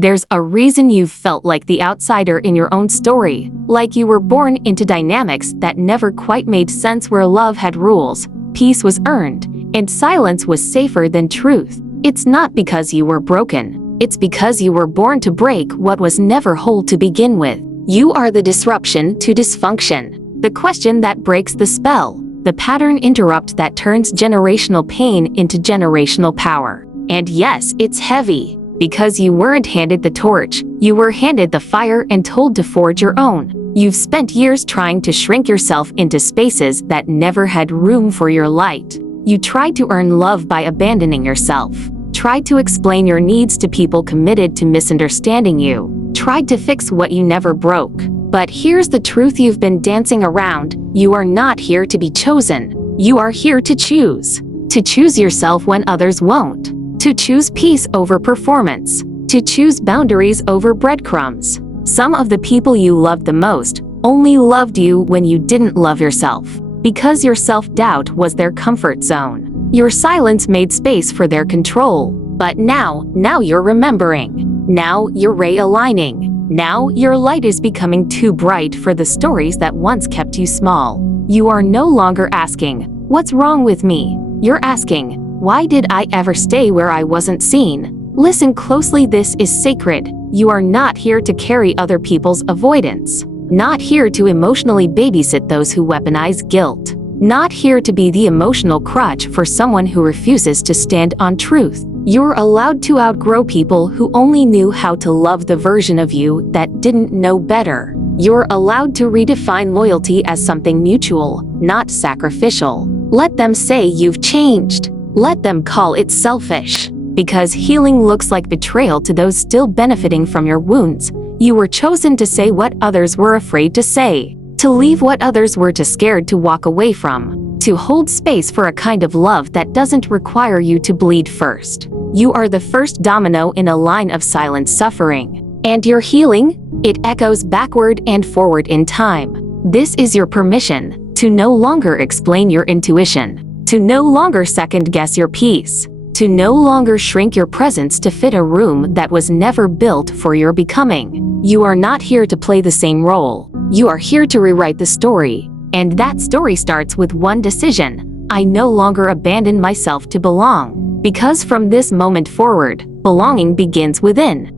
There's a reason you've felt like the outsider in your own story, like you were born into dynamics that never quite made sense, where love had rules, peace was earned, and silence was safer than truth. It's not because you were broken. It's because you were born to break what was never whole to begin with. You are the disruption to dysfunction, the question that breaks the spell, the pattern interrupt that turns generational pain into generational power. And yes, it's heavy, because you weren't handed the torch, you were handed the fire and told to forge your own. You've spent years trying to shrink yourself into spaces that never had room for your light. You tried to earn love by abandoning yourself, tried to explain your needs to people committed to misunderstanding you, tried to fix what you never broke. But here's the truth you've been dancing around: you are not here to be chosen. You are here to choose. To choose yourself when others won't. To choose peace over performance. To choose boundaries over breadcrumbs. Some of the people you loved the most only loved you when you didn't love yourself, because your self-doubt was their comfort zone. Your silence made space for their control. But now you're remembering. Now you're realigning. Now your light is becoming too bright for the stories that once kept you small. You are no longer asking, "What's wrong with me?" You're asking, "Why did I ever stay where I wasn't seen?" Listen closely, this is sacred. You are not here to carry other people's avoidance. Not here to emotionally babysit those who weaponize guilt. Not here to be the emotional crutch for someone who refuses to stand on truth. You're allowed to outgrow people who only knew how to love the version of you that didn't know better. You're allowed to redefine loyalty as something mutual, not sacrificial. Let them say you've changed. Let them call it selfish. Because healing looks like betrayal to those still benefiting from your wounds. You were chosen to say what others were afraid to say, to leave what others were too scared to walk away from, to hold space for a kind of love that doesn't require you to bleed first. You are the first domino in a line of silent suffering. And your healing? It echoes backward and forward in time. This is your permission to no longer explain your intuition, to no longer second-guess your peace, to no longer shrink your presence to fit a room that was never built for your becoming. You are not here to play the same role. You are here to rewrite the story. And that story starts with one decision: I no longer abandon myself to belong. Because from this moment forward, belonging begins within.